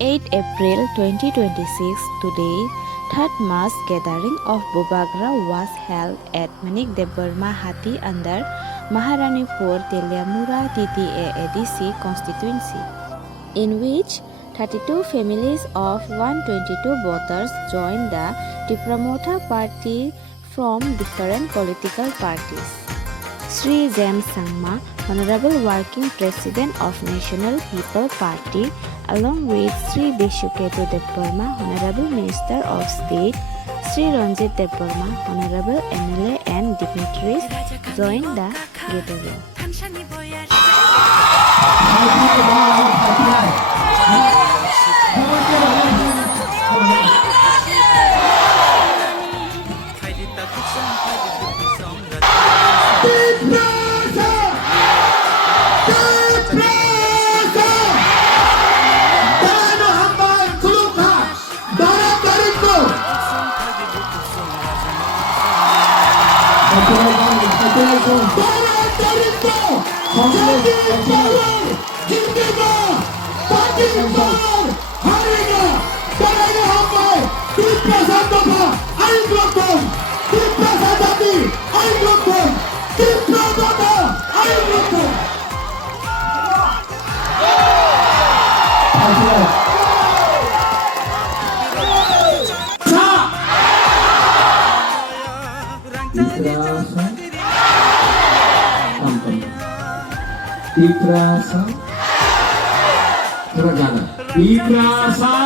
8 April 2026 today, third mass gathering of Bobagra was held at Manik Debarma Hati under Maharanipur Teliamura TTA ADC constituency, in which 32 families of 122 voters joined the promoter party from different political parties. Sri Jem Sangma, Honorable Working President of National People Party, along with Sri Beshuketu Deborma, Honorable Minister of State, Sri Ranjit Deborma, Honorable MLA and dignitaries joined the gathering. Ikrasa Teragana Ikrasa